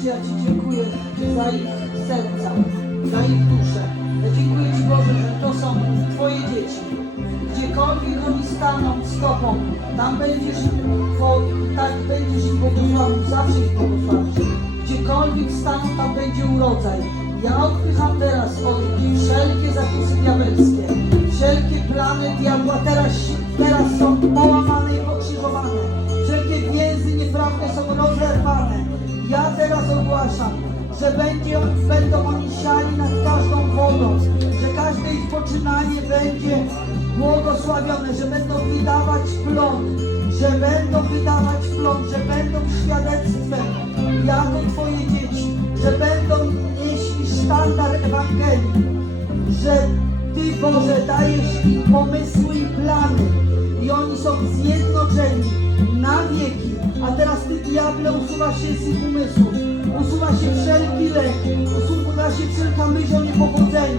Ojcze, ja Ci dziękuję za ich serca, za ich duszę. Ja dziękuję Ci Boże, że to są Twoje dzieci. Gdziekolwiek oni staną z Tobą, tam będziesz, tak będziesz ich błogosławił, zawsze ich błogosławisz. Gdziekolwiek staną, tam będzie urodzaj. Ja odpycham teraz od nich wszelkie zapisy diabelskie, wszelkie plany diabła teraz, teraz są ogłaszam, że będzie, będą oni siali nad każdą wodą, że każde ich poczynanie będzie błogosławione, że będą wydawać plon, że będą wydawać plon, że będą świadectwem jako Twoje dzieci, że będą nieśli sztandar Ewangelii, że Ty Boże dajesz im pomysły i plany i oni są zjednoczeni na wieki. A teraz Ty diable usuwa się z ich umysłów, usuwa się wszelki lek, usuwa się wszelka myśl o niepowodzeniu.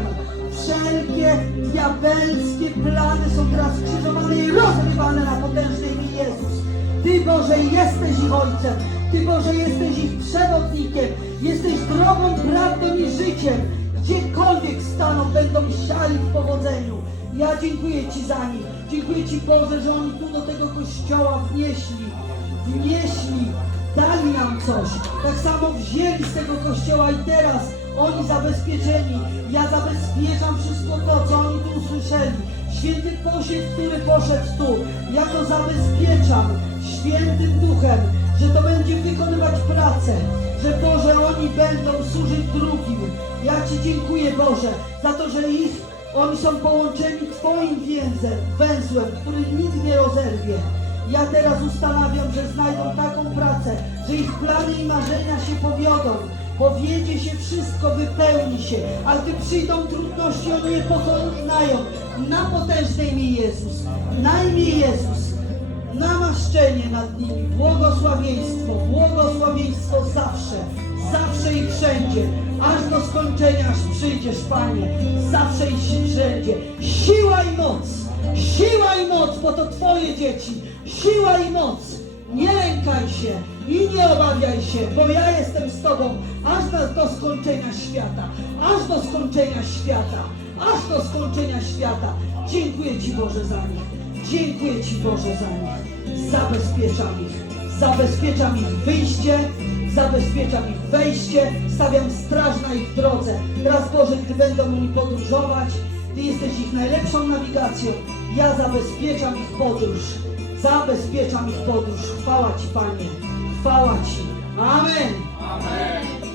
Wszelkie diabelskie plany są teraz krzyżowane i rozrywane na potężnej imię Jezus. Ty Boże jesteś ich Ojcem, Ty Boże jesteś ich przewodnikiem, jesteś drogą, prawdą i życiem. Gdziekolwiek staną, będą siali w powodzeniu. Ja dziękuję Ci za nich. Dziękuję Ci Boże, że oni tu do tego kościoła wnieśli, wnieśli, dali nam coś. Tak samo wzięli z tego kościoła i teraz oni zabezpieczeni. Ja zabezpieczam wszystko to, co oni tu usłyszeli. Święty posied, który poszedł tu, ja to zabezpieczam świętym duchem, że to będzie wykonywać pracę, że Boże, oni będą służyć drugim. Ja Ci dziękuję Boże za to, że ich, oni są połączeni Twoim więzem, węzłem, który nikt nie rozerwie. Ja teraz ustanawiam, że znajdą taką pracę, że ich plany i marzenia się powiodą. Powiedzie się wszystko, wypełni się, a gdy przyjdą trudności, oni je pokonają. Na potężne imię Jezus, na imię Jezus, namaszczenie nad nimi, błogosławieństwo, błogosławieństwo zawsze, zawsze i wszędzie, aż do skończenia, aż przyjdziesz, Panie, zawsze i wszędzie. Siła i moc, siła i moc, bo to Twoje dzieci, siła i moc. Nie lękaj się i nie obawiaj się, bo ja jestem z Tobą aż do, skończenia świata, aż do skończenia świata, aż do skończenia świata. Dziękuję Ci Boże za nich. Dziękuję Ci Boże za nich. Zabezpieczam ich. Zabezpieczam ich wyjście, zabezpieczam ich wejście, stawiam straż na ich drodze. Teraz Boże, gdy będą oni podróżować, Ty jesteś ich najlepszą nawigacją. Ja zabezpieczam ich podróż zabezpieczam ich podróż. Chwała Ci, Panie, chwała Ci. Amen. Amen.